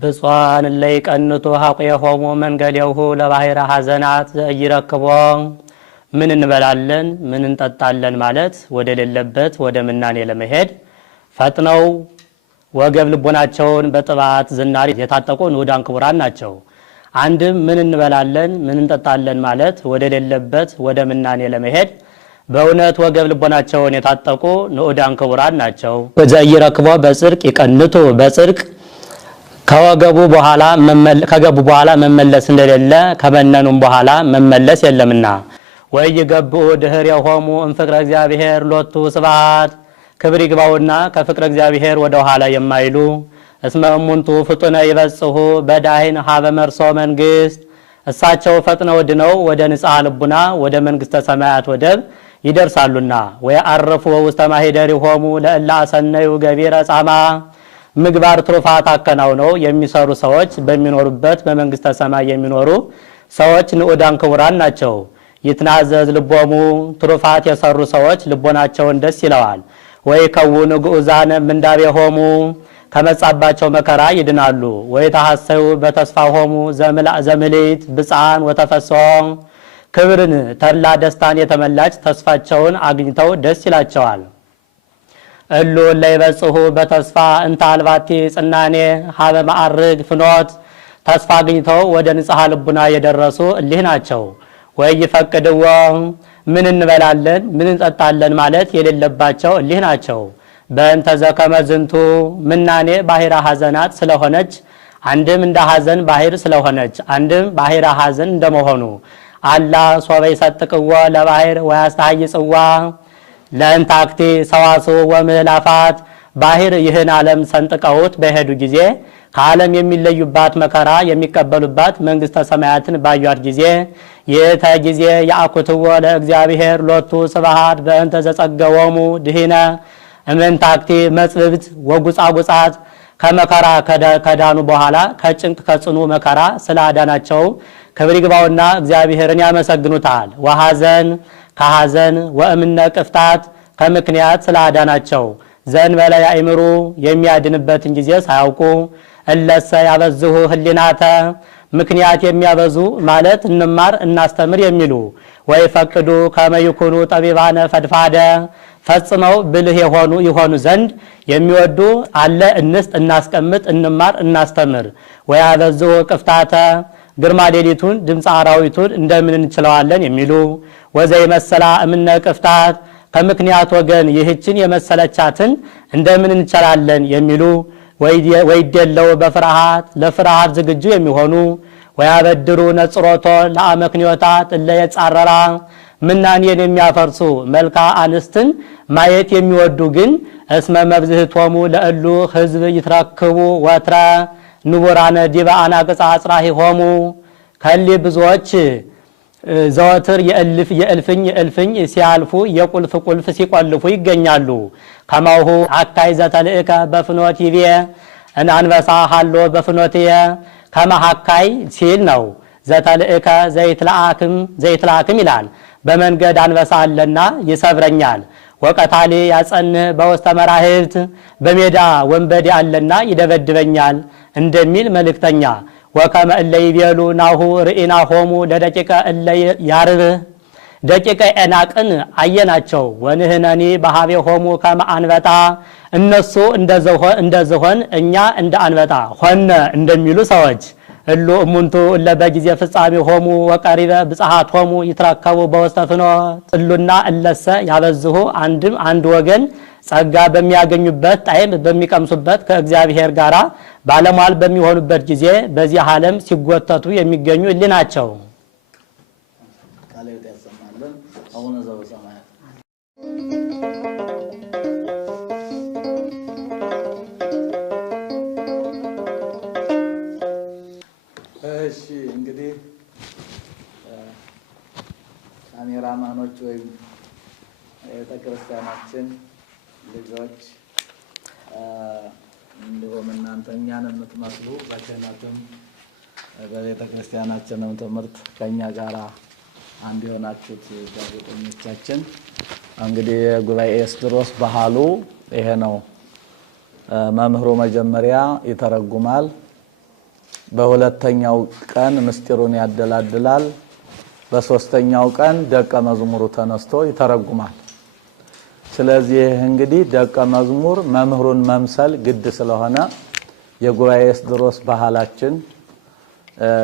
ብፁዓን ላይ ቀንቶ ሀቆየሆሙ መንገሌሁ ለባህረ ሐዘናት ዘይረክቦም ምን እንበላለን ምን እንጠጣለን ማለት ወደ ሌለበት ወደ ምናኔ ለመሄድ ፈጥነው ወገብ ልቦናቸውን በጥባት ዝናር የታጠቁ ንዑዳን ክቡራን ናቸው። አንድም ምን እንበላለን ምን እንጠጣለን ማለት ወደ ሌለበት ወደ ምናኔ ለመሄድ በእውነት ወገብ ልቦናቸውን የታጠቁ ንዑዳን ክቡራን ናቸው። ዘይረክቦ በጽድቅ ይቀንቱ በጽድቅ ከገቡ በኋላ መመለስ እንደሌለ ከመነኑም በኋላ መመለስ የለምና ወይገብኡ ድኅሬሆሙ እምፍቅረ እግዚአብሔር ሎቱ ስብሐት ክብር ይግባውና ከፍቅረ እግዚአብሔር ወደ ኋላ የማይሉ እስመ እሙንቱ ፍጡነ ይበጽሑ በዳሂን ሀበ መርሶ መንግስት እሳቸው ፈጥነው ድነው ወደ ንጽሐ ልቡና ወደ መንግስተ ሰማያት ወደብ ይደርሳሉና ወያአርፉ ውስተ ማኅደሪሆሙ ለእለ አሰነዩ ገቢረ ጻማ ምግባር ትሩፋት አከናውነው የሚሰሩ ሰዎች በሚኖሩበት በመንግስተ ሰማይ የሚኖሩ ሰዎች ንዑዳን ክቡራን ናቸው። ይትናዘዝ ልቦሙ ትሩፋት የሰሩ ሰዎች ልቦናቸውን ደስ ይለዋል። ወይ ከውኑ ግዑዛነ ምንዳቤሆሙ ከመጻባቸው መከራ ይድናሉ። ወይ ተሐሰዩ በተስፋሆሙ ዘምልዕት ብፅዓን ወተፈስሖም ክብርን ተድላ ደስታን የተመላች ተስፋቸውን አግኝተው ደስ ይላቸዋል። እሉ ለይበጽሑ በተስፋ እንተ አልባቲ ጽናኔ ሀበ ማዕርግ ፍኖት ተስፋ አግኝተው ወደ ንጽሐ ልቡና የደረሱ እሊህ ናቸው። ወይ ይፈቅድዎ ምን እንበላለን ምን እንጠጣለን ማለት የሌለባቸው እሊህ ናቸው። በእንተ ዘከመ ዝንቱ ምናኔ ባሕረ ሐዘናት ስለሆነች አንድም እንደ ሐዘን ባሕር ስለሆነች አንድም ባሕረ ሐዘን እንደመሆኑ አላ ሶበ ይሰጥቅዎ ለባሕር ወያስተሐይጽዋ ለእንታክቲ ሰዋስው ወምህላፋት ባሕር ይህን ዓለም ሰንጥቀውት በሄዱ ጊዜ ከዓለም የሚለዩባት መከራ የሚቀበሉባት መንግስተ ሰማያትን ባዩት ጊዜ የተ ጊዜ ያአኩትዎ ለእግዚአብሔር ሎቱ ስብሐት በእንተ ዘጸገወሙ ድሂነ እምንታክቲ መጽብብት ወጉጻጉጻት ከመከራ ከዳኑ በኋላ ከጭንቅ ከጽኑ መከራ ስላዳናቸው ክብር ይግባውና እግዚአብሔርን ያመሰግኑታል። ወሐዘን ከሐዘን ወእምነ ቅፍታት ከምክንያት ስላዳናቸው ዘእንበለ ያእምሩ የሚያድንበትን ጊዜ ሳያውቁ እለሰ ያበዝሁ ህሊናተ ምክንያት የሚያበዙ ማለት እንማር እናስተምር የሚሉ ወይ ፈቅዱ ከመ ይኩኑ ጠቢባነ ፈድፋደ ፈጽመው ብልህ ይሆኑ ዘንድ የሚወዱ አለ እንስጥ እናስቀምጥ እንማር እናስተምር ወይ አበዝሁ ቅፍታተ ግርማ ሌሊቱን ድምፀ አራዊቱን እንደምን እንችለዋለን የሚሉ ወዘይ መሰላ እምነ ቅፍታት ከምክንያት ወገን ይህችን የመሰለቻትን እንደምን እንችላለን የሚሉ ወይደለው በፍርሃት ለፍርሃት ዝግጁ የሚሆኑ ወያበድሩ ነጽሮቶ ለአመክንዮታት እለ የጻረራ ምናኔን የሚያፈርሱ መልካ አንስትን ማየት የሚወዱ ግን እስመ መብዝህቶሙ ለእሉ ህዝብ ይትረክቡ ወትረ ንቡራነ ዲበ አናቅጽ አጽራሂሆሙ ከሊ ብዙዎች ዘወትር የእልፍኝ ሲያልፉ የቁልፍ ቁልፍ ሲቆልፉ ይገኛሉ። ከማሁ አካይ ዘተልእከ በፍኖት ይቤ አንበሳ ሃሎ በፍኖትየ ከመሐካይ ሲል ነው። ዘተልእከ ዘይትላክም ይላል። በመንገድ አንበሳ አለና ይሰብረኛል። ወቀታሊ ያጸንህ በውስተ መራህብት በሜዳ ወንበዴ አለና ይደበድበኛል እንደሚል መልእክተኛ ወከመ እለ ይቤሉ ናሁ ርኢናሆሙ ለደቂቀ እለ ያርብህ ደቂቀ ኤናቅን አየናቸው ወንህነኒ በሀቤሆሙ ከመ አንበጣ እነሱ እንደዝሆን እኛ እንደ አንበጣ ሆነ እንደሚሉ ሰዎች እሉ እሙንቱ እለ በጊዜ ፍጻሜ ሆሙ ወቀሪበ ብጽሐት ሆሙ ይትረከቡ በውስተ ፍኖት እሉና እለሰ ያበዝሁ አንድ ወገን ጸጋ በሚያገኙበት ጣዕም በሚቀምሱበት ከእግዚአብሔር ጋራ ባለሟል በሚሆኑበት ጊዜ በዚህ ዓለም ሲጎተቱ የሚገኙ እሊ ናቸው። እሺ እንግዲህ ካሜራማኖች ወይም ቤተክርስቲያናችን ልጆች እንዲሁም እናንተ እኛን የምትመስሉ በክህነትም በቤተክርስቲያናችንም ትምህርት ከኛ ጋራ አንድ የሆናችሁት ጋዜጠኞቻችን እንግዲህ የጉባኤ ኤስድሮስ ባህሉ ይሄ ነው። መምህሩ መጀመሪያ ይተረጉማል። በሁለተኛው ቀን ምስጢሩን ያደላድላል። በሶስተኛው ቀን ደቀ መዝሙሩ ተነስቶ ይተረጉማል። ስለዚህ እንግዲህ ደቀ መዝሙር መምህሩን መምሰል ግድ ስለሆነ የጉባኤ ኤስድሮስ ባህላችን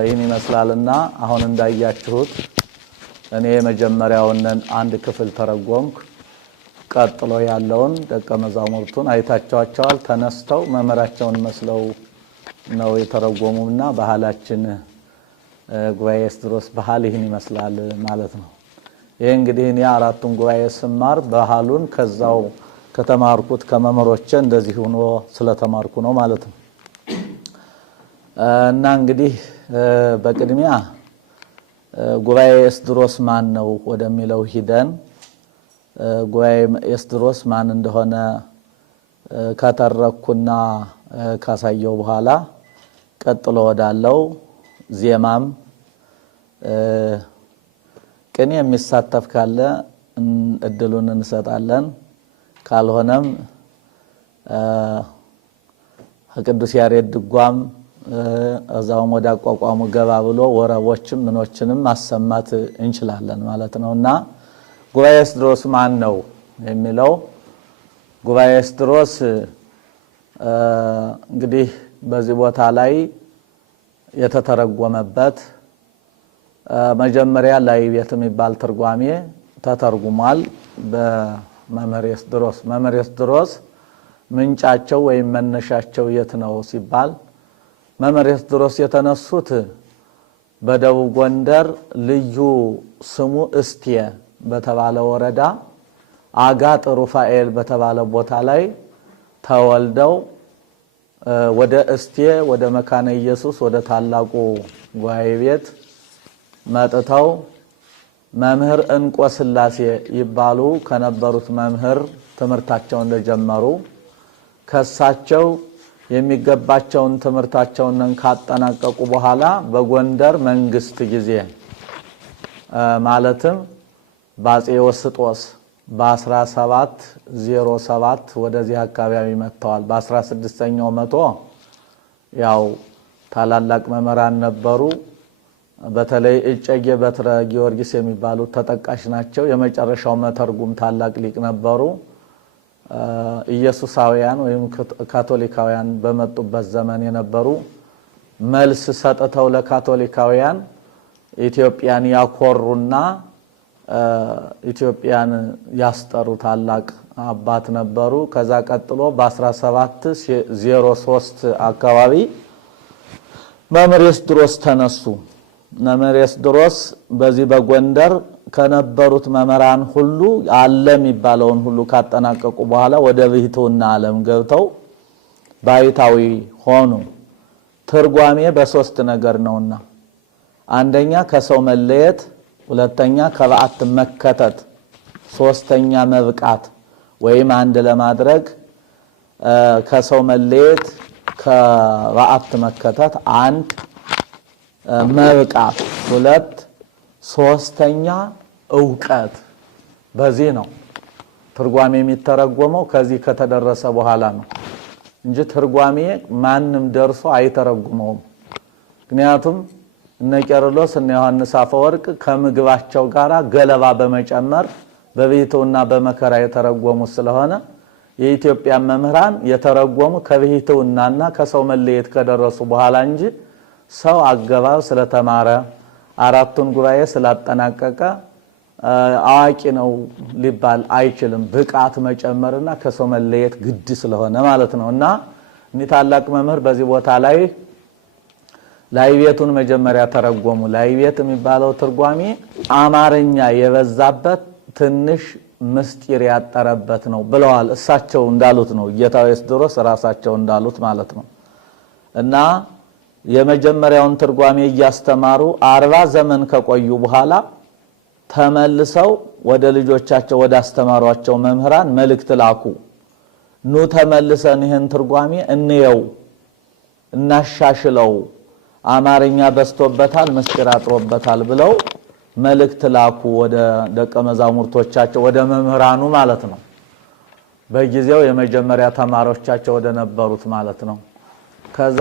ይህን ይመስላልና አሁን እንዳያችሁት እኔ የመጀመሪያውን አንድ ክፍል ተረጎምኩ። ቀጥሎ ያለውን ደቀ መዛሙርቱን አይታቸዋቸዋል። ተነስተው መምህራቸውን መስለው ነው የተረጎሙና ባህላችን ጉባኤ ኤስድሮስ ባህል ይህን ይመስላል ማለት ነው። ይሄ እንግዲህ እኔ አራቱን ጉባኤ ስማር ባህሉን ከዛው ከተማርኩት ከመምህሮቼ እንደዚህ ሆኖ ስለተማርኩ ነው ማለት ነው። እና እንግዲህ በቅድሚያ ጉባኤ ኤስድሮስ ማን ነው ወደሚለው ሂደን ጉባኤ ኤስድሮስ ማን እንደሆነ ከተረኩና ካሳየው በኋላ ቀጥሎ ወዳለው ዜማም ቅኔ የሚሳተፍ ካለ እድሉን እንሰጣለን። ካልሆነም ቅዱስ ያሬድ ድጓም እዛውም ወደ አቋቋሙ ገባ ብሎ ወረቦችም ምኖችንም ማሰማት እንችላለን ማለት ነውና ጉባኤ ኤስድሮስ ማን ነው የሚለው ጉባኤ ኤስድሮስ እንግዲህ በዚህ ቦታ ላይ የተተረጎመበት መጀመሪያ ላይ ቤት የሚባል ትርጓሜ ተተርጉሟል በመምህር ኤስድሮስ። መምህር ኤስድሮስ ምንጫቸው ወይም መነሻቸው የት ነው ሲባል መምህር ኤስድሮስ የተነሱት በደቡብ ጎንደር ልዩ ስሙ እስቴ በተባለ ወረዳ አጋጥ ሩፋኤል በተባለ ቦታ ላይ ተወልደው ወደ እስቴ ወደ መካነ ኢየሱስ ወደ ታላቁ ጉባኤ ቤት መጥተው መምህር እንቆ ስላሴ ይባሉ ከነበሩት መምህር ትምህርታቸውን እንደጀመሩ ከሳቸው የሚገባቸውን ትምህርታቸውን ካጠናቀቁ በኋላ በጎንደር መንግስት ጊዜ ማለትም በአፄ ወስጦስ በ1707 ወደዚህ አካባቢ መጥተዋል። በ16ኛው መቶ ያው ታላላቅ መምህራን ነበሩ። በተለይ እጨጌ በትረ ጊዮርጊስ የሚባሉት ተጠቃሽ ናቸው። የመጨረሻው መተርጉም ታላቅ ሊቅ ነበሩ። ኢየሱሳውያን ወይም ካቶሊካውያን በመጡበት ዘመን የነበሩ መልስ ሰጥተው ለካቶሊካውያን ኢትዮጵያን ያኮሩና ኢትዮጵያን ያስጠሩ ታላቅ አባት ነበሩ። ከዛ ቀጥሎ በ1703 አካባቢ መምህር ኤስድሮስ ተነሱ። መምህር ኤስድሮስ በዚህ በጎንደር ከነበሩት መምህራን ሁሉ ዓለም የሚባለውን ሁሉ ካጠናቀቁ በኋላ ወደ ብሕትውና ዓለም ገብተው ባይታዊ ሆኑ። ትርጓሜ በሶስት ነገር ነውና አንደኛ ከሰው መለየት፣ ሁለተኛ ከበዓት መከተት፣ ሶስተኛ መብቃት ወይም አንድ ለማድረግ ከሰው መለየት ከበዓት መከተት አንድ መብቃት ሁለት ሶስተኛ ዕውቀት። በዚህ ነው ትርጓሜ የሚተረጎመው ከዚህ ከተደረሰ በኋላ ነው እንጂ ትርጓሜ ማንም ደርሶ አይተረጉመውም። ምክንያቱም እነ ቄርሎስ እነ ዮሐንስ አፈወርቅ ከምግባቸው ጋራ ገለባ በመጨመር በብሕትውና በመከራ የተረጎሙ ስለሆነ የኢትዮጵያ መምህራን የተረጎሙ ከብሕትውናና ከሰው መለየት ከደረሱ በኋላ እንጂ ሰው አገባብ ስለተማረ አራቱን ጉባኤ ስላጠናቀቀ አዋቂ ነው ሊባል አይችልም። ብቃት መጨመርና ከሰው መለየት ግድ ስለሆነ ማለት ነውና እኒህ ታላቅ መምህር በዚህ ቦታ ላይ ላይቤቱን መጀመሪያ ተረጎሙ። ላይቤት የሚባለው ትርጓሜ አማርኛ የበዛበት ትንሽ ምስጢር ያጠረበት ነው ብለዋል። እሳቸው እንዳሉት ነው ጌታው ኤስድሮስ ራሳቸው እንዳሉት ማለት ነው። እና የመጀመሪያውን ትርጓሜ እያስተማሩ 40 ዘመን ከቆዩ በኋላ ተመልሰው ወደ ልጆቻቸው ወደ አስተማሯቸው መምህራን መልእክት ላኩ። ኑ ተመልሰን ይህን ትርጓሜ እንየው፣ እናሻሽለው፣ አማርኛ በስቶበታል፣ ምስጢር አጥሮበታል ብለው መልእክት ላኩ ወደ ደቀ መዛሙርቶቻቸው ወደ መምህራኑ ማለት ነው። በጊዜው የመጀመሪያ ተማሪዎቻቸው ወደ ነበሩት ማለት ነው። ከዛ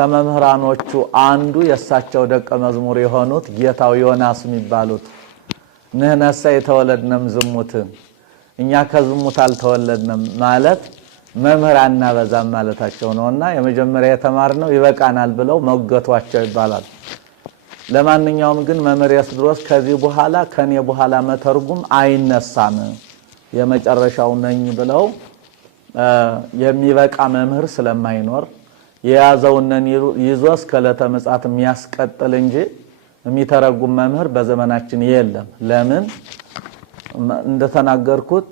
ከመምህራኖቹ አንዱ የእሳቸው ደቀ መዝሙር የሆኑት ጌታው ዮናስ የሚባሉት ንሕነሰ የተወለድነም ዝሙትን እኛ ከዝሙት አልተወለድንም ማለት መምህር አናበዛም ማለታቸው ነውና የመጀመሪያ የተማርነው ይበቃናል ብለው መገቷቸው ይባላል። ለማንኛውም ግን መምህር ኤስድሮስ ከዚህ በኋላ ከኔ በኋላ መተርጉም አይነሳም የመጨረሻው ነኝ ብለው የሚበቃ መምህር ስለማይኖር የያዘውነን ይዞ እስከ ዕለተ ምጽአት የሚያስቀጥል እንጂ የሚተረጉም መምህር በዘመናችን የለም። ለምን እንደተናገርኩት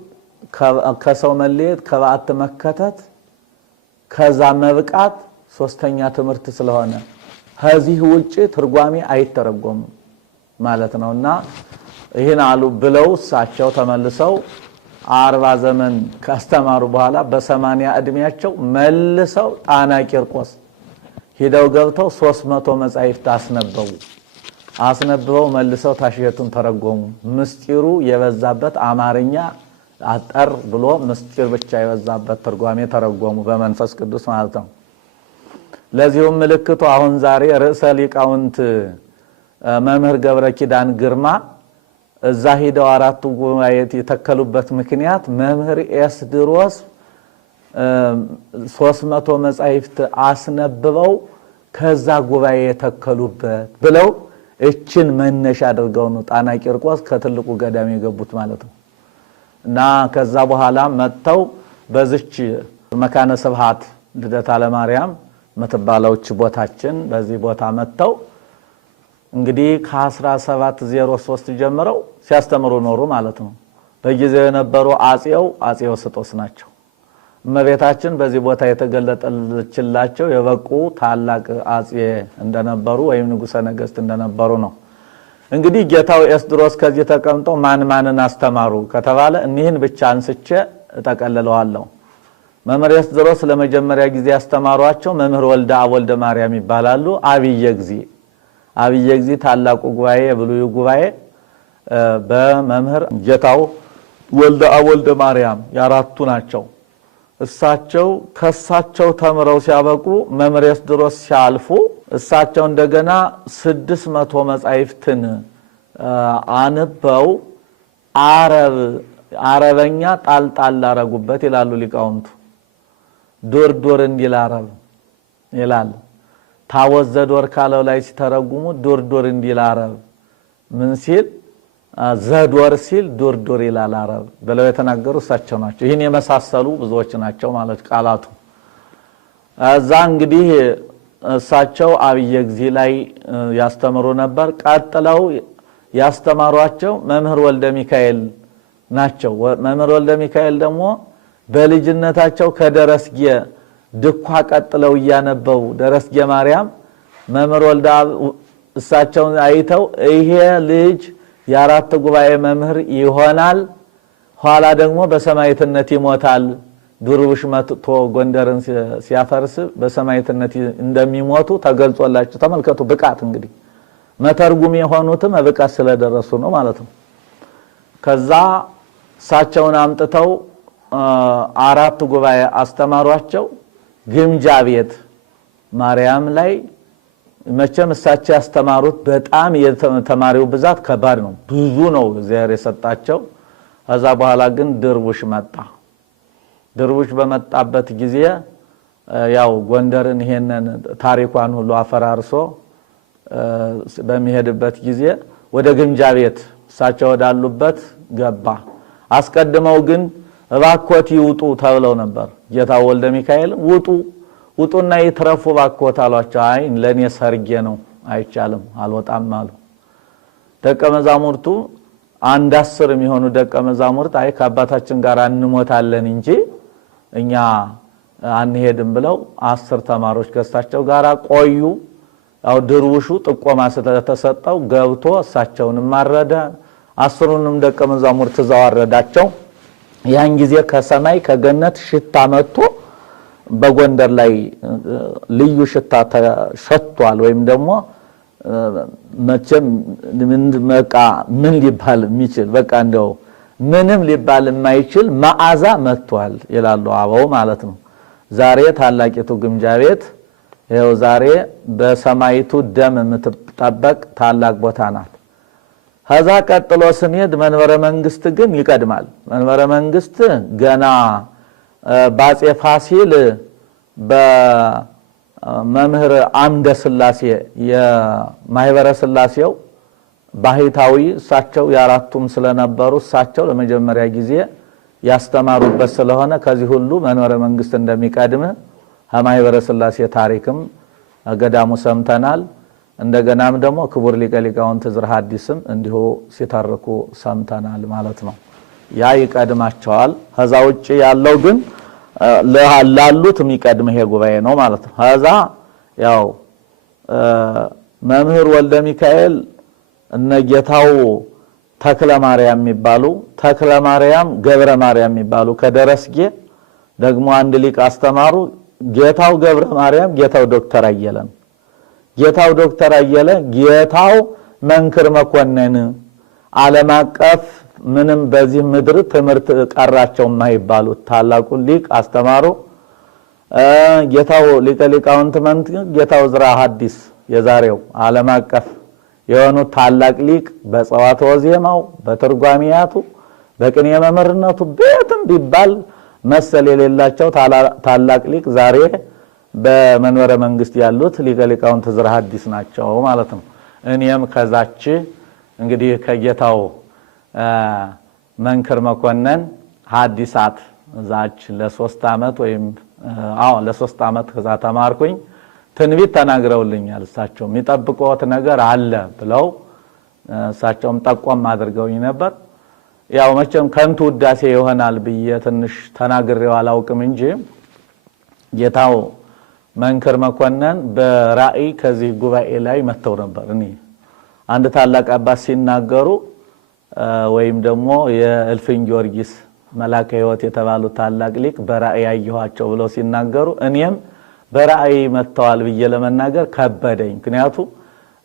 ከሰው መለየት ከበዓት መከተት ከዛ መብቃት ሶስተኛ ትምህርት ስለሆነ ከዚህ ውጪ ትርጓሜ አይተረጎምም ማለት ነውና ይሄን አሉ ብለው እሳቸው ተመልሰው 40 ዘመን ካስተማሩ በኋላ በ80 እድሜያቸው መልሰው ጣና ቂርቆስ ሄደው ገብተው 300 መጻሕፍት አስነበው መልሰው ታሽየቱን ተረጎሙ። ምስጢሩ የበዛበት አማርኛ አጠር ብሎ ምስጢር ብቻ የበዛበት ትርጓሜ ተረጎሙ በመንፈስ ቅዱስ ማለት ነው። ለዚሁም ምልክቱ አሁን ዛሬ ርዕሰ ሊቃውንት መምህር ገብረ ኪዳን ግርማ እዛ ሄደው 4 ጉባኤ የተከሉበት ምክንያት መምህር ኤስድሮስ 300 መጻሕፍት አስነብበው ከዛ ጉባኤ የተከሉበት ብለው እችን መነሻ አድርገው ነው ጣና ቂርቆስ ከትልቁ ገዳም የገቡት ማለት ነው። እና ከዛ በኋላ መጥተው በዚች መካነ ስብሐት ልደታ ለማርያም መተባላውች ቦታችን በዚህ ቦታ መጥተው እንግዲህ ከ1703 ጀምረው ሲያስተምሩ ኖሩ ማለት ነው። በጊዜው የነበሩ አጼው ስጦስ ናቸው። እመቤታችን በዚህ ቦታ የተገለጠችላቸው የበቁ ታላቅ አጼ እንደነበሩ ወይም ንጉሠ ነገሥት እንደነበሩ ነው። እንግዲህ ጌታው ኤስድሮስ ከዚህ ተቀምጠው ማንን አስተማሩ ከተባለ እኒህን ብቻ አንስቼ እጠቀልለዋለሁ። መምህር ኤስድሮስ ለመጀመሪያ ጊዜ ያስተማሯቸው መምህር ወልደ አብ ወልደ ማርያም ይባላሉ። አብየ ጊዜ ታላቁ ጉባኤ የብሉይ ጉባኤ በመምህር ጌታው ወልደ አብ ወልደ ማርያም ያራቱ ናቸው። እሳቸው ከሳቸው ተምረው ሲያበቁ መምህር ኤስድሮስ ሲያልፉ እሳቸው እንደገና 600 መጻሕፍትን አንበው አረበኛ ጣልጣል አረጉበት ይላሉ ሊቃውንቱ። ዶር እንዲል አረብ ይላል። ታወዘዶር ካለው ላይ ሲተረጉሙ ዶር እንዲል አረብ ምን ሲል ዘዶር ሲል ዶር ይላል አረብ ብለው የተናገሩ እሳቸው ናቸው። ይህን የመሳሰሉ ብዙዎች ናቸው ማለት ቃላቱ። እዛ እንግዲህ እሳቸው አብየ ጊዜ ላይ ያስተምሩ ነበር። ቀጥለው ያስተማሯቸው መምህር ወልደ ሚካኤል ናቸው። መምህር ወልደ ሚካኤል ደግሞ በልጅነታቸው ከደረስጌ ድኳ ቀጥለው እያነበቡ ደረስጌ ማርያም መምህር ወልደ እሳቸውን አይተው ይሄ ልጅ የአራት ጉባኤ መምህር ይሆናል፣ ኋላ ደግሞ በሰማዕትነት ይሞታል። ዱርብሽ መጥቶ ጎንደርን ሲያፈርስ በሰማዕትነት እንደሚሞቱ ተገልጾላቸው ተመልከቱ። ብቃት እንግዲህ መተርጉም የሆኑትም ብቃት ስለደረሱ ነው ማለት ነው። ከዛ እሳቸውን አምጥተው 4 ጉባኤ አስተማሯቸው። ግምጃ ቤት ማርያም ላይ መቼም እሳቸው ያስተማሩት በጣም የተማሪው ብዛት ከባድ ነው፣ ብዙ ነው እግዚአብሔር የሰጣቸው። ከዛ በኋላ ግን ድርቡሽ መጣ። ድርቡሽ በመጣበት ጊዜ ያው ጎንደርን ይሄንን ታሪኳን ሁሉ አፈራርሶ በሚሄድበት ጊዜ ወደ ግምጃ ቤት እሳቸው ወዳሉበት ገባ። አስቀድመው ግን እባኮት ይውጡ ተብለው ነበር። ጌታ ወልደ ሚካኤል ውጡና ይትረፉ እባኮት አሏቸው። አይ ለኔ ሰርጌ ነው አይቻልም አልወጣም አሉ። ደቀ መዛሙርቱ 10 የሚሆኑ ደቀ መዛሙርት አይ ከአባታችን ጋር እንሞታለን እንጂ እኛ አንሄድም ብለው 10 ተማሪዎች ከእሳቸው ጋር ቆዩ። ያው ድርውሹ ጥቆማ ስለተሰጠው ገብቶ እሳቸውን ማረደ። 10ንም ደቀ መዛሙርት ተዛዋረዳቸው። ያን ጊዜ ከሰማይ ከገነት ሽታ መጥቶ በጎንደር ላይ ልዩ ሽታ ተሸቷል። ወይም ደግሞ መቼም ምን ሊባል የሚችል በቃ እንደው ምንም ሊባል የማይችል መዓዛ መጥቷል ይላሉ አበው ማለት ነው። ዛሬ ታላቂቱ ግምጃ ቤት ይኸው ዛሬ በሰማይቱ ደም የምትጠበቅ ታላቅ ቦታ ናት። ከዛ ቀጥሎ ስንሄድ መንበረ መንግስት ግን ይቀድማል። መንበረ መንግስት ገና በአፄ ፋሲል በመምህር አምደ ሥላሴ የማህበረ ሥላሴው ባህታዊ እሳቸው የአራቱም ስለነበሩ እሳቸው ለመጀመሪያ ጊዜ ያስተማሩበት ስለሆነ ከዚህ ሁሉ መንበረ መንግስት እንደሚቀድም ከማህበረ ሥላሴ ታሪክም ገዳሙ ሰምተናል። እንደገናም ደግሞ ክቡር ሊቀ ሊቃውንት ዕዝራ ሐዲስም እንዲሁ ሲተርኩ ሰምተናል ማለት ነው። ያ ይቀድማቸዋል። ከዛ ውጭ ያለው ግን ላሉት የሚቀድም ይሄ ጉባኤ ነው ማለት ነው። ከዛ ያው መምህር ወልደ ሚካኤል እነጌታው ተክለ ማርያም የሚባሉ ተክለ ማርያም ገብረ ማርያም የሚባሉ ከደረስጌ ደግሞ አንድ ሊቅ አስተማሩ። ጌታው ገብረ ማርያም ጌታው ዶክተር አየለን ጌታው ዶክተር አየለ ጌታው መንክር መኮንን ዓለም አቀፍ ምንም በዚህ ምድር ትምህርት ቀራቸው የማይባሉት ታላቁ ሊቅ አስተማሩ። ጌታው ሊቀ ሊቃውንት ጌታው ዕዝራ ሐዲስ የዛሬው ዓለም አቀፍ የሆኑ ታላቅ ሊቅ በጸዋትወ ዜማው በትርጓሜያቱ በቅኔ መምህርነቱ ቤትም ቢባል መሰል የሌላቸው ታላቅ ሊቅ ዛሬ በመንበረ መንግስት ያሉት ሊቀ ሊቃውንት ዕዝራ ሐዲስ ናቸው ማለት ነው። እኔም ከዛች እንግዲህ ከጌታው መንክር መኮንን ሐዲሳት ዛች ለ3 ዓመት ወይም ለ3 ዓመት ከዛ ተማርኩኝ። ትንቢት ተናግረውልኛል። እሳቸው የሚጠብቁት ነገር አለ ብለው እሳቸውም ጠቆም አድርገውኝ ነበር። ያው መቼም ከንቱ ውዳሴ ይሆናል ብዬ ትንሽ ተናግሬው አላውቅም እንጂ ጌታው መንክር መኮንን በራእይ ከዚህ ጉባኤ ላይ መተው ነበር። እኔ አንድ ታላቅ አባት ሲናገሩ ወይም ደግሞ የእልፍኝ ጊዮርጊስ መላከ ሕይወት የተባሉ ታላቅ ሊቅ በራእይ ያየኋቸው ብለው ሲናገሩ እኔም በራእይ መተዋል ብዬ ለመናገር ከበደኝ። ምክንያቱም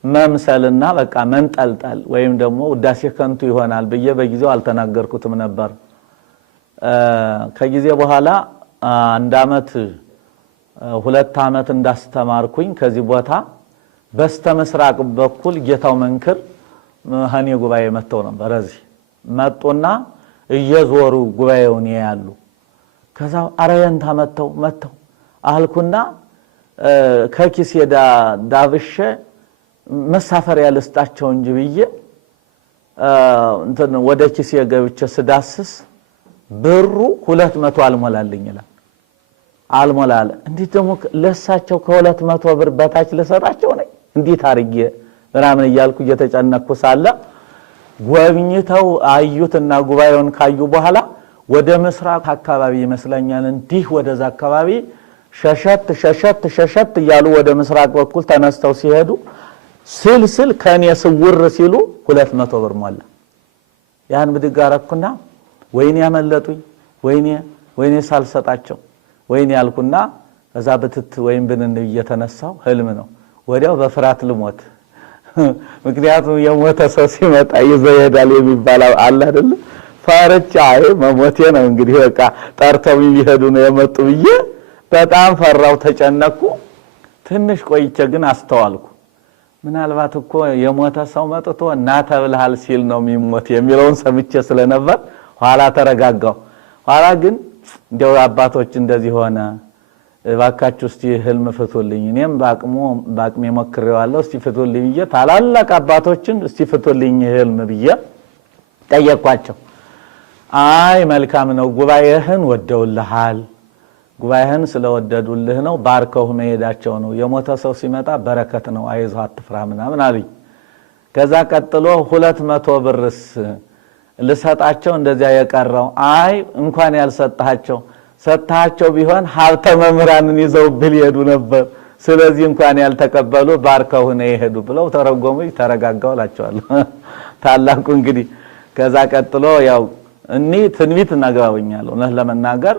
መምሰልና በቃ መንጠልጠል ወይም ደግሞ ውዳሴ ከንቱ ይሆናል ብዬ በጊዜው አልተናገርኩትም ነበር። ከጊዜ በኋላ 1 ዓመት 2 ዓመት እንዳስተማርኩኝ ከዚህ ቦታ በስተምስራቅ በኩል ጌታው መንክር ሀኔ ጉባኤ መተው ነበር። እዚህ መጡና እየዞሩ ጉባኤውን ያያሉ። ከዛ አረየንታ መተው አልኩና ከኪስ ዳብሼ መሳፈሪያ ልስጣቸው እንጂ ብዬ እንትን ወደ ኪስ ገብቼ ስዳስስ ብሩ 200 አልሞላልኝ ይላል። አልሞላለ። እንዴት ደግሞ ለሳቸው ከ200 ብር በታች ለሰራቸው ነኝ እንዴት አርጌ ምናምን እያልኩ እየተጨነቅኩ ሳለ ጎብኝተው አዩትና ጉባኤውን ካዩ በኋላ ወደ ምስራቅ አካባቢ ይመስለኛል እንዲህ ወደዛ አካባቢ ሸሸት እያሉ ወደ ምስራቅ በኩል ተነስተው ሲሄዱ ስልስል ከኔ ስውር ሲሉ 200 ብር ሞላ። ያን ብድግ አረኩና ወይኔ ያመለጡኝ ወይኔ ሳልሰጣቸው ወይኔ ያልኩና እዛ በትት ወይም ብንን እየተነሳው ህልም ነው። ወዲያው በፍራት ልሞት። ምክንያቱም የሞተ ሰው ሲመጣ ይዘው ይሄዳል የሚባለው አለ አይደል? ፈርቻ መሞቴ ነው እንግዲህ በቃ ጠርተው የሚሄዱ ነው የመጡ ብዬ በጣም ፈራው፣ ተጨነኩ። ትንሽ ቆይቼ ግን አስተዋልኩ። ምናልባት እኮ የሞተ ሰው መጥቶ እና ተብልሃል ሲል ነው የሚሞት የሚለውን ሰምቼ ስለነበር ኋላ ተረጋጋው። ኋላ ግን እንደው አባቶች እንደዚህ ሆነ እባካችሁ እስቲ ህልም ፍቱልኝ፣ እኔም ባቅሜ ሞክሬዋለሁ፣ እስቲ ፍቱልኝ ብዬ ታላላቅ አባቶችን እስቲ ፍቱልኝ ህልም ብዬ ጠየቅኳቸው። አይ መልካም ነው፣ ጉባኤህን ወደውልሃል፣ ጉባኤህን ስለወደዱልህ ነው፣ ባርከው መሄዳቸው ነው፣ የሞተ ሰው ሲመጣ በረከት ነው፣ አይዞህ አትፍራ ምናምን አሉኝ። ከዛ ቀጥሎ 200 ብርስ ልሰጣቸው እንደዚያ የቀረው አይ እንኳን ያልሰጣቸው ሰጣቸው ቢሆን ሀብተ መምህራንን ይዘው ቢሄዱ ነበር፣ ስለዚህ እንኳን ያልተቀበሉ ባርከው ነው ይሄዱ ብለው ተረጎሙኝ። ተረጋጋውላቸዋለሁ ታላቁ እንግዲህ ከዛ ቀጥሎ ያው እኔ ትንቢት እናገባኛለሁ ነው ለመናገር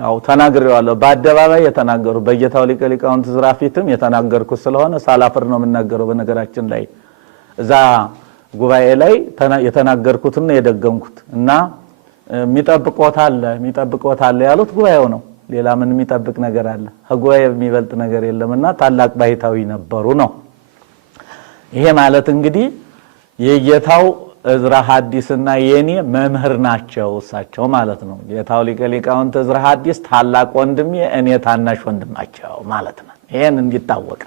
ያው ተናግሬዋለሁ። በአደባባይ የተናገሩ በጌታው ሊቀ ሊቃውንት ዕዝራ ፊትም የተናገርኩት ስለሆነ ሳላፍር ነው የምናገረው። በነገራችን ላይ እዛ ጉባኤ ላይ የተናገርኩትን የደገምኩት እና የሚጠብቆታል ያሉት ጉባኤው ነው። ሌላ ምን የሚጠብቅ ነገር አለ? ከጉባኤ የሚበልጥ ነገር የለምና ታላቅ ባይታዊ ነበሩ ነው። ይሄ ማለት እንግዲህ የጌታው እዝራ ሐዲስና የኔ መምህር ናቸው እሳቸው ማለት ነው። ጌታው ሊቀ ሊቃውንት እዝራ ሐዲስ ታላቅ ወንድሜ፣ እኔ ታናሽ ወንድማቸው ማለት ነው። ይሄን እንዲታወቅ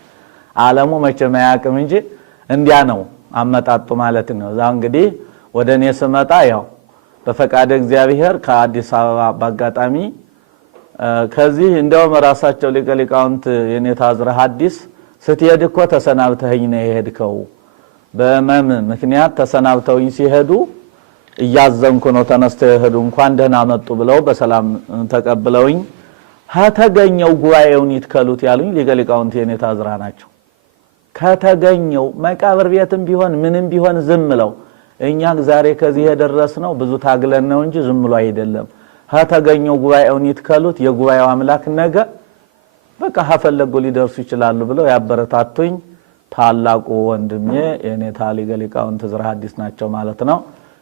ዓለሙ መቼም አያውቅም እንጂ እንዲያ ነው አመጣጡ ማለት ነው። እዛው እንግዲህ ወደ እኔ ስመጣ ያው በፈቃደ እግዚአብሔር ከአዲስ አበባ ባጋጣሚ ከዚህ እንደውም ራሳቸው ሊቀ ሊቃውንት የኔታ እዝራ ሐዲስ ስትሄድ እኮ ተሰናብተኸኝ ነው የሄድከው፣ በመም ምክንያት ተሰናብተውኝ ሲሄዱ እያዘንኩ ነው ተነስተው የሄዱ፣ እንኳን ደህና መጡ ብለው በሰላም ተቀብለውኝ ከተገኘው ጉባኤውን ይትከሉት ያሉኝ ሊቀ ሊቃውንት የኔታ እዝራ ናቸው። ከተገኘው መቃብር ቤትም ቢሆን ምንም ቢሆን ዝም ብለው እኛ ዛሬ ከዚህ የደረስነው ብዙ ታግለን ነው እንጂ ዝም ብሎ አይደለም። ከተገኘው ጉባኤውን ይትከሉት፣ የጉባኤው አምላክ ነገ በቃ ሀፈለጎ ሊደርሱ ይችላሉ ብለው ያበረታቱኝ ታላቁ ወንድሜ የኔታ ሊቀ ሊቃውንት እዝራ ሐዲስ ናቸው ማለት ነው።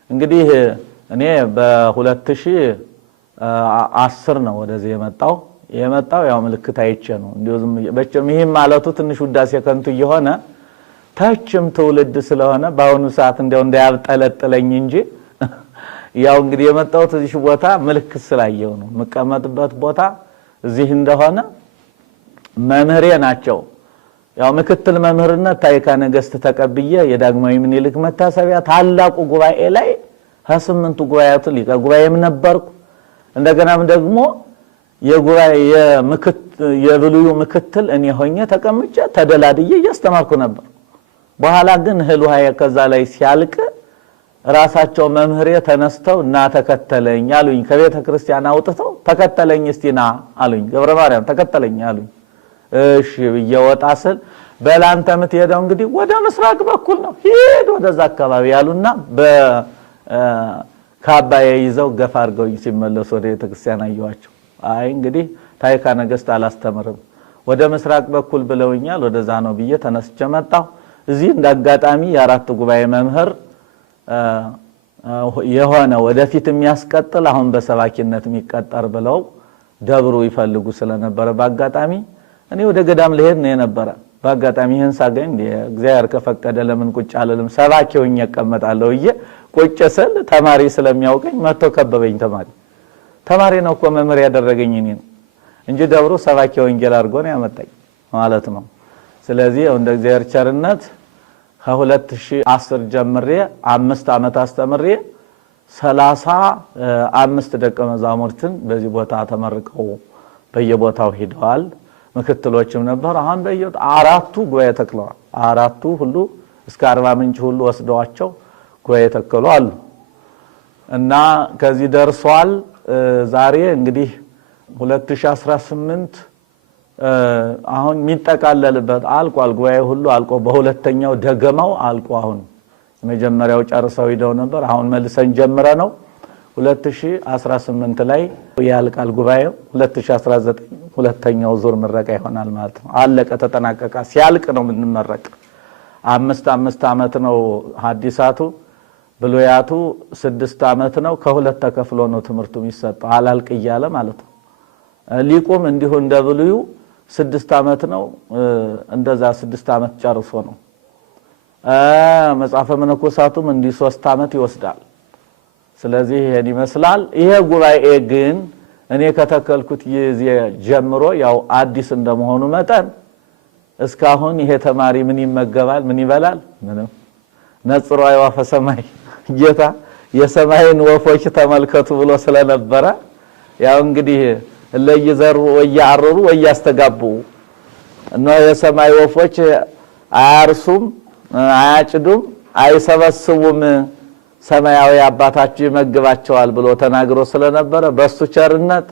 እንግዲህ እኔ በ2010 ነው ወደዚህ የመጣው ያው ምልክት አይቼ ነው እንዲሁ ዝም በጭም ይሄም ማለቱ ትንሽ ውዳሴ ከንቱ እየሆነ ታችም ትውልድ ስለሆነ በአሁኑ ሰዓት እንደው እንዳያብጠለጥለኝ እንጂ ያው እንግዲህ የመጣሁት እዚህ ቦታ ምልክት ስላየው ነው። መቀመጥበት ቦታ እዚህ እንደሆነ መምህሬ ናቸው። ያው ምክትል መምህርነት ታሪካ ነገስት ተቀብዬ የዳግማዊ ምኒልክ መታሰቢያ ታላቁ ጉባኤ ላይ 8ቱ ጉባኤያት ሊቀ ጉባኤም ነበርኩ። እንደገናም ደግሞ የጉባኤ የብሉዩ ምክትል እኔ ሆኜ ተቀምጬ ተደላድዬ እያስተማርኩ ነበር። በኋላ ግን ህልውሃ ከዛ ላይ ሲያልቅ ራሳቸው መምህሬ ተነስተው እና ተከተለኝ አሉኝ። ከቤተ ክርስቲያን አውጥተው ተከተለኝ እስቲና አሉኝ። ገብረ ማርያም ተከተለኝ አሉኝ። እሺ ብዬ ወጣ ስል በላንተ የምትሄደው እንግዲህ ወደ ምስራቅ በኩል ነው፣ ሄድ ወደዛ አካባቢ ያሉና በካባዬ ይዘው ገፋ አድርገውኝ ሲመለሱ ወደ ቤተ ክርስቲያን አየኋቸው። አይ እንግዲህ ታሪካ ነገስት አላስተምርም ወደ ምስራቅ በኩል ብለውኛል፣ ወደዛ ነው ብዬ ተነስቼ መጣሁ። እዚህ እንዳጋጣሚ የአራት ጉባኤ መምህር የሆነ ወደፊት የሚያስቀጥል አሁን በሰባኪነት የሚቀጠር ብለው ደብሩ ይፈልጉ ስለነበረ ባጋጣሚ እኔ ወደ ገዳም ልሄድ ነው የነበረ። ባጋጣሚ ይሄን ሳገኝ እግዚአብሔር ከፈቀደ ለምን ቁጭ አልልም ሰባኪ ሆኜ እቀመጣለሁ እየ ቁጭ ስል ተማሪ ስለሚያውቀኝ መጥቶ ከበበኝ። ተማሪ ነው እኮ መምህር ያደረገኝ እኔ እንጂ ደብሩ ሰባኪ ወንጌል አድርጎ ነው ያመጣኝ ማለት ነው። ስለዚህ እንደ እግዚአብሔር ቸርነት ከ2010 ጀምሬ 5 ዓመት አስተምሬ 35 ደቀ መዛሙርትን በዚህ ቦታ ተመርቀው በየቦታው ሄደዋል። ምክትሎችም ነበር። አሁን አራቱ ጉባኤ ተክለዋል። አራቱ ሁሉ እስከ 40 ምንጭ ሁሉ ወስደዋቸው ጉባኤ ተክሉ አሉ እና ከዚህ ደርሷል። ዛሬ እንግዲህ 2018 አሁን የሚጠቃለልበት አልቋል። ጉባኤ ሁሉ አልቆ በሁለተኛው ደገማው አልቆ አሁን መጀመሪያው ጨርሰው ሄደው ነበር። አሁን መልሰን ጀምረ ነው 2018 ላይ ያልቃል ጉባኤው። 2019 ሁለተኛው ዙር ምረቃ ይሆናል ማለት ነው። አለቀ ተጠናቀቀ። ሲያልቅ ነው የምንመረቅ። 5 ዓመት ነው ሐዲሳቱ፣ ብሉያቱ 6 ዓመት ነው። ከሁለት ተከፍሎ ነው ትምህርቱ የሚሰጠው አላልቅ እያለ ማለት ነው። ሊቁም እንዲሁ እንደ ብሉዩ 6 ዓመት ነው። እንደዛ 6 ዓመት ጨርሶ ነው። መጽሐፈ መነኮሳቱም እንዲህ 3 ዓመት ይወስዳል። ስለዚህ ይሄን ይመስላል። ይሄ ጉባኤ ግን እኔ ከተከልኩት ጊዜ ጀምሮ ያው አዲስ እንደመሆኑ መጠን እስካሁን ይሄ ተማሪ ምን ይመገባል ምን ይበላል? ምንም ነጽሮ አይዋፈ ሰማይ ጌታ የሰማይን ወፎች ተመልከቱ ብሎ ስለነበረ ያው እንግዲህ ለይዘሩ ወያርሩ ወያስተጋቡ እና የሰማይ ወፎች አያርሱም አያጭዱም አይሰበስቡም ሰማያዊ አባታችሁ ይመግባቸዋል ብሎ ተናግሮ ስለነበረ በሱ ቸርነት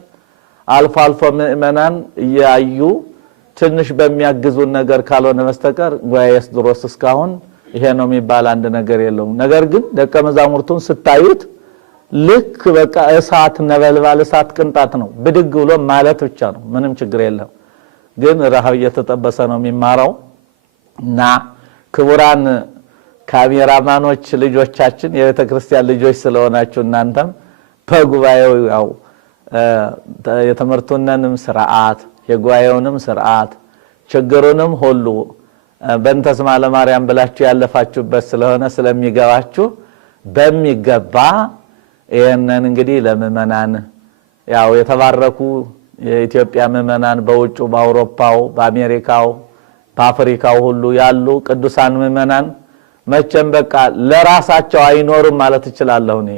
አልፎ አልፎ ምእመናን ያዩ ትንሽ በሚያግዙን ነገር ካልሆነ በስተቀር ጉባኤስ ድሮስ እስካሁን ይሄ ነው የሚባል አንድ ነገር የለውም። ነገር ግን ደቀ መዛሙርቱን ስታዩት ልክ በቃ እሳት ነበልባል እሳት ቅንጣት ነው ብድግ ብሎ ማለት ብቻ ነው፣ ምንም ችግር የለም። ግን ረሃብ እየተጠበሰ ነው የሚማራው እና ክቡራን ካሜራማኖች ልጆቻችን የቤተ ክርስቲያን ልጆች ስለሆናችሁ እናንተም በጉባኤው ያው የትምህርቱንም ስርዓት የጓየውንም ስርዓት ችግሩንም ሁሉ በእንተስማ ለማርያም ብላችሁ ያለፋችሁበት ስለሆነ ስለሚገባችሁ በሚገባ ይሄንን እንግዲህ ለምእመናን ያው የተባረኩ የኢትዮጵያ ምእመናን በውጩ በአውሮፓው በአሜሪካው በአፍሪካው ሁሉ ያሉ ቅዱሳን ምእመናን መቼም በቃ ለራሳቸው አይኖርም ማለት እችላለሁ ነው።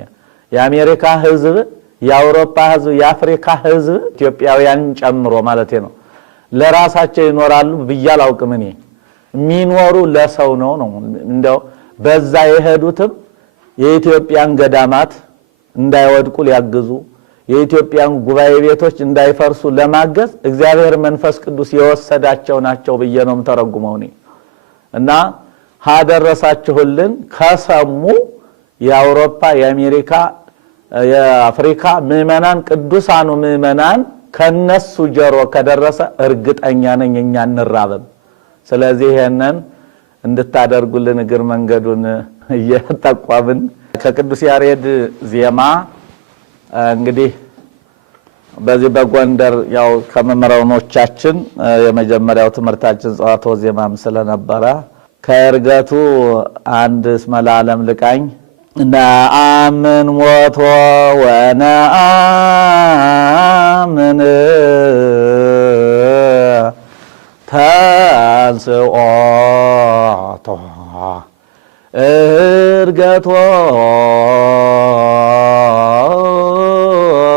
የአሜሪካ ህዝብ የአውሮፓ ህዝብ የአፍሪካ ህዝብ ኢትዮጵያውያን ጨምሮ ማለት ነው ለራሳቸው ይኖራሉ ብያላውቅም እኔ የሚኖሩ ለሰው ነው እንደው በዛ የሄዱትም የኢትዮጵያን ገዳማት እንዳይወድቁ ሊያግዙ የኢትዮጵያን ጉባኤ ቤቶች እንዳይፈርሱ ለማገዝ እግዚአብሔር መንፈስ ቅዱስ የወሰዳቸው ናቸው ብዬ ነው ተረጉመው ነው እና ሀደረሳችሁልን ከሰሙ የአውሮፓ የአሜሪካ የአፍሪካ ምእመናን ቅዱሳኑ ምእመናን ከነሱ ጀሮ ከደረሰ እርግጠኛ ነኝ እኛ እንራበም። ስለዚህ ይሄንን እንድታደርጉልን እግር መንገዱን እየተጠቋብን ከቅዱስ ያሬድ ዜማ እንግዲህ በዚህ በጎንደር ያው ከመምህራኖቻችን የመጀመሪያው ትምህርታችን ጸዋትወ ዜማም ስለነበረ ከእርገቱ አንድ እስመ ለዓለም ልቃኝ ነአምን ሞቶ ወነአምን ተንሥኦቶ እርገቶ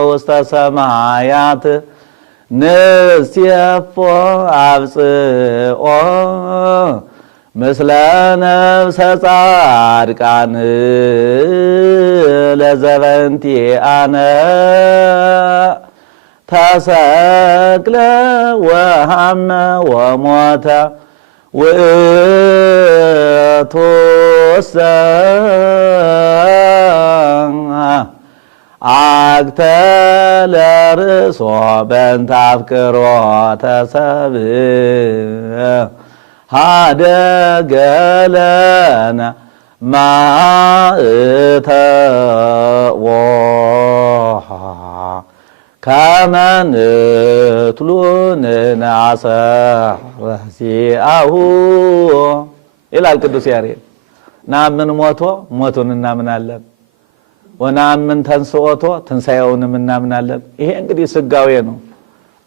ውስተ ሰማያት ንስየፎ አብጽኦ ምስለ ነፍሰ ጻድቃን ለዘበንቲአነ ተሰቅለ ወሐመ ወሞተ ውእቱሰ አክተለ ርእሶ በእንተ አፍቅሮተ ሰብእ ሀደገ ለነ ማእተዎ ከመ ንትሉ ንናሰረ ዚአሁ ይላል ቅዱስ ያሬድ። ናምን ሞቶ ሞቱን እናምናለን፣ ወናምን ተንሥኦቶ ትንሣኤውንም እናምናለን። ይሄ እንግዲህ ስጋዌ ነው።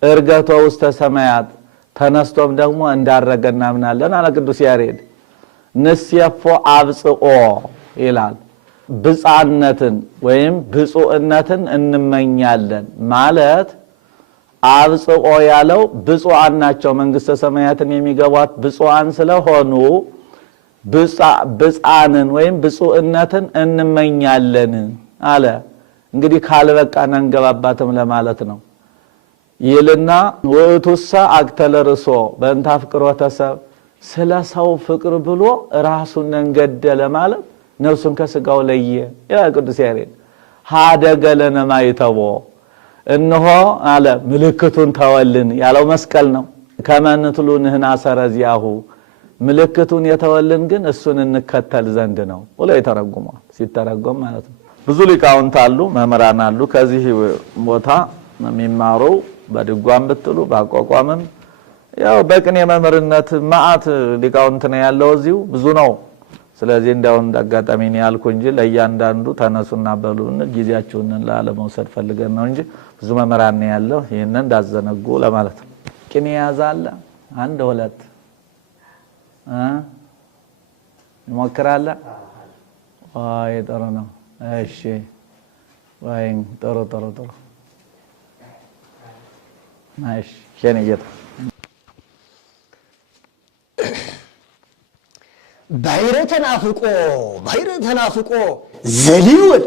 እርገቶ ውስተ ሰማያት ተነስቶም ደግሞ እንዳረገ እናምናለን አለ ቅዱስ ያሬድ። ንስየፎ አብጽኦ ይላል ብጻነትን ወይም ብፁዕነትን እንመኛለን ማለት አብጽኦ ያለው ብፁዓን ናቸው መንግስተ ሰማያትን የሚገቧት ብፁዓን ስለሆኑ ብጻንን ወይም ብፁዕነትን እንመኛለን አለ። እንግዲህ ካልበቃን አንገባባትም ለማለት ነው ይልና ውእቱሰ አክተለ ርእሶ በእንተ አፍቅሮተ ሰብእ ስለ ሰው ፍቅር ብሎ ራሱን እንገደለ ማለት ነፍሱን ከስጋው ለየ ይላል ቅዱስ ያሬድ። ሀደገ ለነ ማእተዎ እነሆ አለ ምልክቱን ተወልን ያለው መስቀል ነው። ከመ ንትሉ ንናሰረ ዚአሁ ምልክቱን የተወልን ግን እሱን እንከተል ዘንድ ነው ብሎ ይተረጉማል። ሲተረጎም ማለት ነው ብዙ ሊቃውንት አሉ መምህራን አሉ ከዚህ ቦታ የሚማሩ በድጓም ብትሉ ባቋቋምም ያው በቅኔ መምህርነት ማአት ሊቃውንት ነው ያለው እዚሁ ብዙ ነው። ስለዚህ እንደው እንዳጋጣሚ ነው ያልኩ እንጂ ለእያንዳንዱ ተነሱና በሉን ጊዜያችሁን ለማውሰድ ፈልገን ነው እንጂ ብዙ መምህራን ነው ያለው። ይሄንን እንዳዘነጉ ለማለት ነው። ቅኔ ያዛለ አንድ ሁለት ሞክራለ አይ ጥሩ ነው። እሺ ወይ ጥሩ ማሽ ሸነየት ባይረ ተናፍቆ ዘሊወን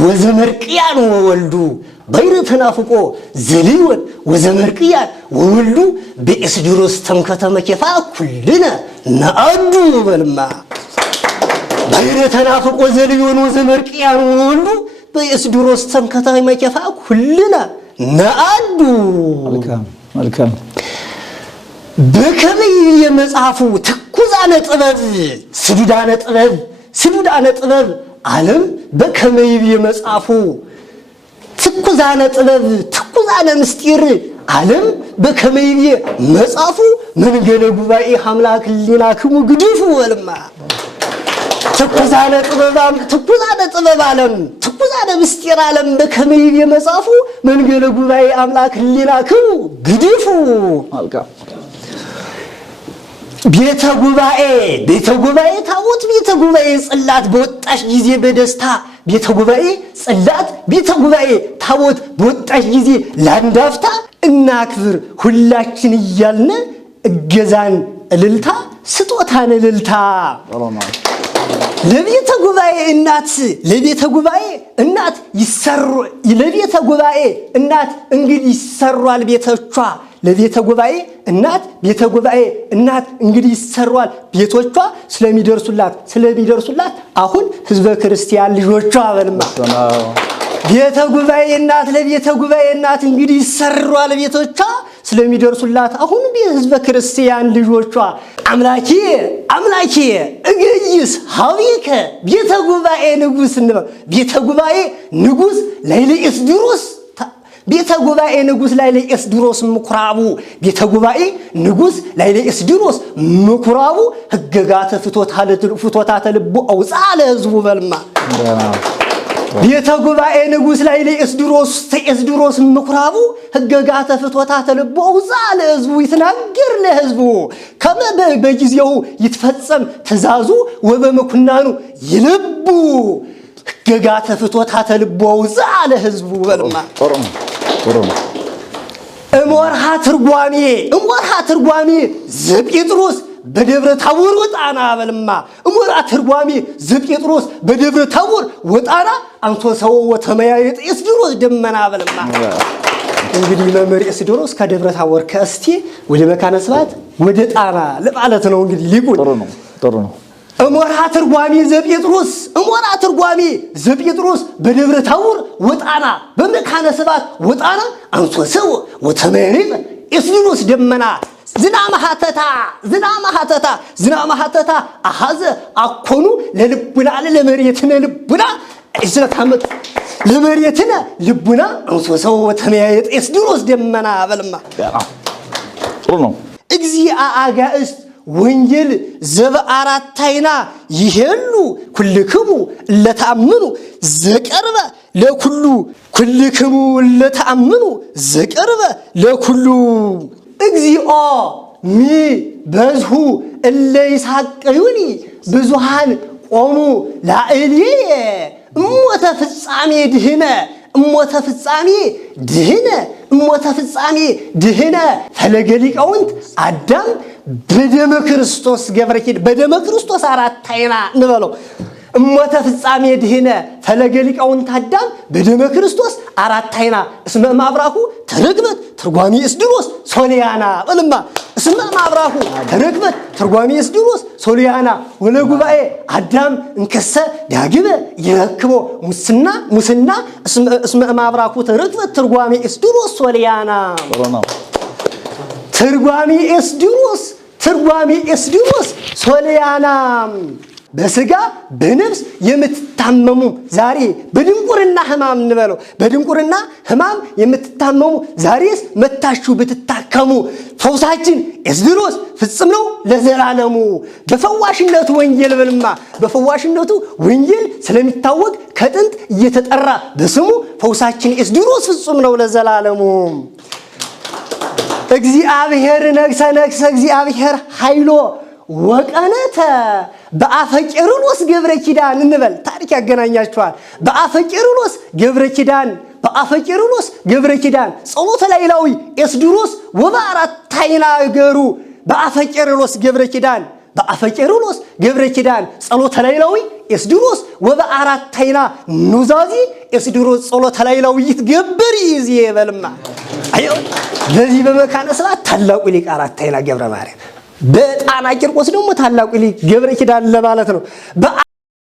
ወዘመርቅያን ወወልዱ ባይረ ተናፍቆ ዘሊወን ወዘመርቅያን ወወልዱ በእስድሮስ ተምከተመ ከፋ ኩልነ ነአዱ በልማ ባይረ ተናፍቆ ዘሊወን ወዘመርቅያን ወወልዱ በእስድሮስ ተምከተመ ከፋ ኩልነ ነአዱ መልካም በከመይ የመጽሐፉ ትኩዛነ ጥበብ ስዱዳነ ጥበብ ዓለም በከመይ የመጽሐፉ ትኩዛነ ጥበብ ትኩዛነ ምስጢር ዓለም በከመይቤ መጻፉ መንገለ ጉባኤ አምላክ ሊናክሙ ግድፉ ወልማ ትኩዛነ ጥበብ ዓለም ትኩዛነ ምስጢር ዓለም በከመይቤ መጻፉ መንገለ ጉባኤ አምላክ ሊናክሙ ግድፉ ቤተ ጉባኤ ታቦት ቤተ ጉባኤ ጽላት በወጣሽ ጊዜ በደስታ ቤተ ጉባኤ ጽላት ቤተ ጉባኤ ታቦት በወጣሽ ጊዜ ላንዳፍታ እናክብር ሁላችን እያልን እገዛን እልልታ ስጦታን እልልታ ለቤተ ጉባኤ እናት እንግዲህ ይሰሯል ቤቶቿ ለቤተ ጉባኤ እናት እንግዲህ ይሰሯል ቤቶቿ ስለሚደርሱላት አሁን ህዝበ ክርስቲያን ልጆቿ በልማ ቤተ ጉባኤ እናት ለቤተ ጉባኤ እናት እንግዲህ ይሰሯል ቤቶቿ ስለሚደርሱላት አሁን ህዝበ ክርስቲያን ልጆቿ አምላኬ እገይስ ሀቢከ ቤተ ጉባኤ ንጉስ ነው ቤተ ጉባኤ ንጉስ ላይለኤስድሮስ ቤተ ጉባኤ ንጉስ ላይለኤስድሮስ ምኩራቡ ቤተ ጉባኤ ንጉስ ላይለኤስድሮስ ምኩራቡ ህገጋተ ፍቶታተ ልቡ አውፃ ለህዝቡ በልማ ቤተ ጉባኤ ንጉስ ላይለኤስድሮስ ምኩራቡ ህገጋተ ፍቶታተ ልቡ አውፃ ለህዝቡ ይተናገር ለህዝቡ ከመ በጊዜው ይትፈጸም ትእዛዙ ወበመኩናኑ ይልቡ ህገጋተ ፍቶታተ ልቡ አውፃ ለህዝቡ በልማ እሞርሃ ትርጓሜ ዘጴጥሮስ በደብረ ታቦር ወጣና በልማ እሞርሃ ትርጓሜ ዘጴጥሮስ በደብረ ታቦር ወጣና አንሶ ሰው ወተመያየጥ ኤስድሮስ ደመና በልማ እንግዲህ መምህር ኤስድሮስ ከደብረ ታቦር ከእስቴ ወደ መካነ ስብሐት ወደ ጣና ለማለት ነው እንግዲህ ሊቁን ጥሩ ነው እሞርሃ ትርጓሜ ዘጴጥሮስ በደብረ ታቦር ወጣና በመካነ ስብሐት ወጣና አንሶ ሰው ወተመያየጥ ኤስድሮስ ደመና ዝናመ ሐተታ አሐዘ አኮኑ ለልቡና ለመሬትነ ልቡና እዝራታመት ለመሬትነ ልቡና አንሶ ሰው ወተመያየጥ ኤስድሮስ ደመና በልማ ጥሩ ነው እግዚአ አጋእስት ወንጌል ዘበአራታይና ይሄሉ ኩልክሙ ለተአምኑ ዘቀርበ ለኩሉ ኩልክሙ ለተአምኑ ዘቀርበ ለኩሉ እግዚኦ ሚ በዝሁ እለ ይሳቀዩኒ ብዙሃን ቆሙ ላዕልየ እሞተ ፍጻሜ ድህነ ፈለገ ሊቃውንት አዳም በደመ ክርስቶስ በደመ ክርስቶስ አራታይና እንበለው እሞተ ፍጻሜ ድህነ ፈለገ ሊቃውንት አዳም በደመ ክርስቶስ አራታይና እስመ ማብራኩ ተረግበት ትርጓሜ ኤስድሮስ ሶሊያና በልማ እስመ ማብራኩ ተረግበት ትርጓሜ ኤስድሮስ ሶሊያና ወለ ጉባኤ አዳም እንከሰ ዳግመ ይረክቦ ሙስና እስመ ማብራኩ ተረግበት ትርጓሜ ኤስድሮስ ሶሊያና ትርጓሜ ኤስድሮስ ሶሊያና በስጋ በነፍስ የምትታመሙ ዛሬ በድንቁርና ህማም እንበለው በድንቁርና ህማም የምትታመሙ ዛሬስ መታችሁ ብትታከሙ ፈውሳችን ኤስድሮስ ፍጽም ነው ለዘላለሙ በፈዋሽነቱ ወንጌል በልማ በፈዋሽነቱ ወንጌል ስለሚታወቅ ከጥንት እየተጠራ በስሙ ፈውሳችን ኤስድሮስ ፍጽም ነው ለዘላለሙ እግዚአብሔር ነግሰ እግዚአብሔር ኃይሎ ወቀነተ በአፈቄርሎስ ገብረ ኪዳን እንበል ታሪክ ያገናኛቸዋል በአፈቄርሎስ ገብረ ኪዳን ጸሎተ ላይላዊ ኤስድሮስ ወበአራታይና ገሩ በአፈቄርሎስ ገብረ ኪዳን ጸሎተ ላይላዊ ኤስድሮስ ወበአራታይና ኑዛዚ ኤስድሮስ ጸሎተ ላይላዊ ይትገበር ይዜ በልማ አዮ በዚህ በመካነ ስብሐት ታላቁ ሊቅ አራታይና ገብረ ማርያም በጣና ቂርቆስ ደግሞ ታላቁ ሊቅ ገብረ ኪዳን ለማለት ነው